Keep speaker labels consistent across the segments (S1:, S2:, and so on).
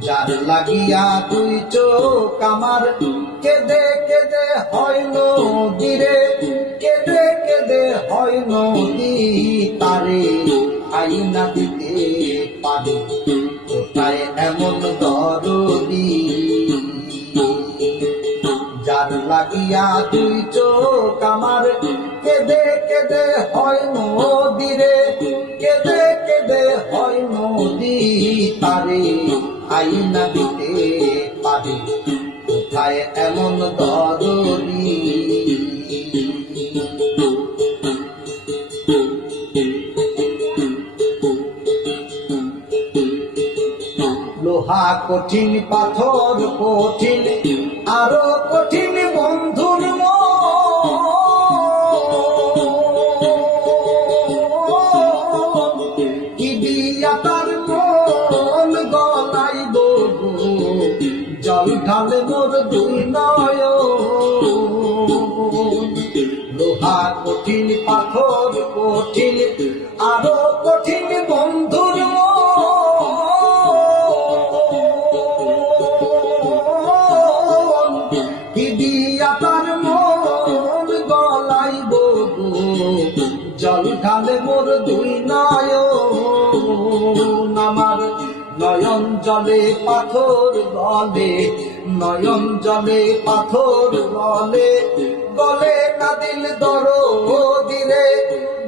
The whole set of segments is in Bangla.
S1: যার লাগিয়া তুই চোখ আমার, কেদে কেঁদে হয় নদীরে, কেদে কেঁদে হয় নদী তারে, আইনা দিতে পারে। কোথায় এমন দরদি লাগিয়া তুই চোখ আমার। কেঁদে কেঁদে হয় নদীরে। কেঁদে কেঁদে হয় নদী তারে আইনা দিতে পারে। কোথায় এমন দরদি? লোহা কঠিন, পাথর কঠিন, আরও জল ঢালে মোর দুই নয়। লোহা কঠিন পাথর, কঠিন, আরও কঠিন বন্ধুর জল ঢালে মোর দুই নয়ন নয়ন জলে পাথর গলে নয়ন জলে পাথর গলে গলে না দিল দর দিলে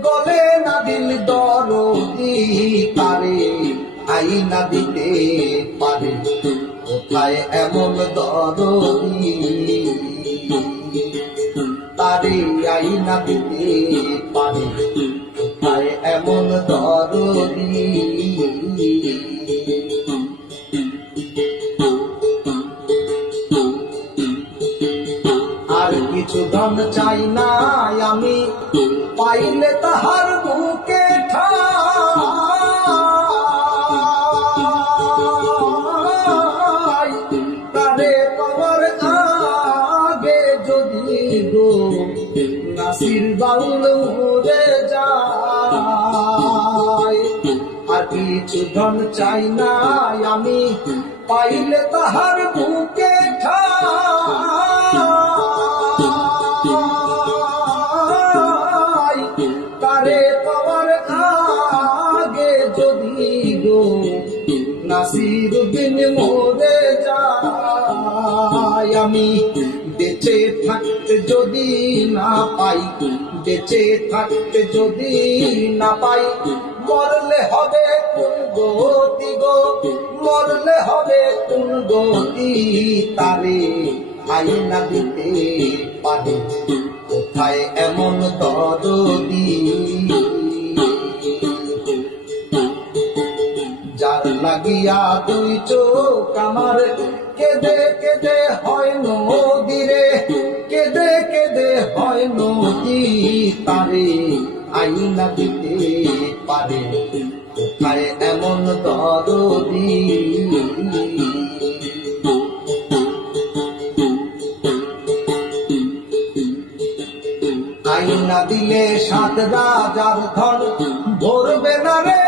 S1: গলে না দিল দর তারে। আই না দিতে পারে, কোথায় এমন দরদি? তারে আই না দিতে পারে, কোথায় এমন দরদি? আর কিছু ধন চাই না আমি, পাইলে তাহার বুকে পাওয়ার আগে যদি গো, নাসির বাউল মরে যায়। আর কিছু ধন চাই না আমি, পাইলে তাহার বুকে নাসির দিন মরে যায়। আমি বেঁচে থাকতে যদি না পাই, বেঁচে থাকতে যদি না পাই, মরলে হবে গতি গো? মরলে হবে গতি তারে আইনা দিতে পারে। কোথায় এমন দরদি লাগিয়া দুই চোখ আমার। কেঁদে কেঁদে হয় নদীরে কেঁদে কেঁদে হয় নদী তারে। আইনা দিতে পারে, কোথায় এমন আইনা দিলে সাত রাজার ধন ভরবে না রে।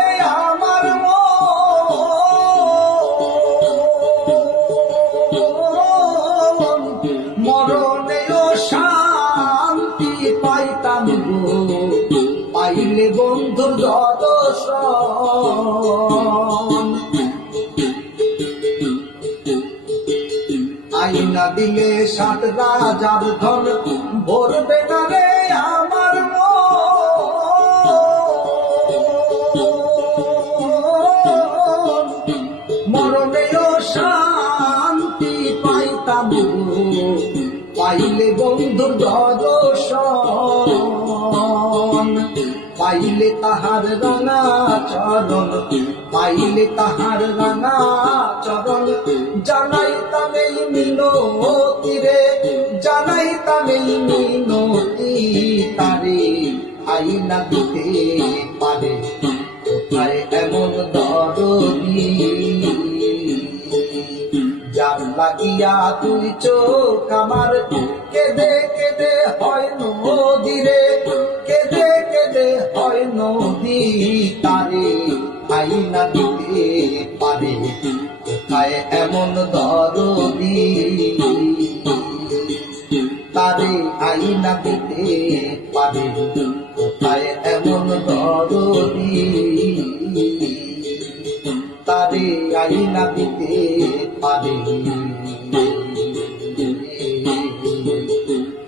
S1: বন্ধুর দর্শন আইনা দিলে সাত রাজার ধন ভরবে না রে আমার মরণেও শান্তি পাইতাম। পাইলে বন্ধুর দর্শন পাইলে তাহার রাঙা চরণ, পাইলে তাহার রাঙা চরণ। জানাই তামেই মিনতি রে, জানাই তামেই মিনতি তারে। আইনা দিতে পারে, কোথায় এমন দরদি? যার লাগিয়া তুই চোখ আমার, কেঁদে কেঁদে হয় নদীরে কেঁদে কেঁদে হয় নদী তারে আইনা দিতে পারে কোথায় এমন দরদি? তারে আইনা দিতে পারে কোথায় এমন দরদি? তারে আইনা দিতে পারে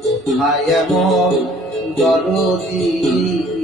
S1: কোথায় এমন দরদি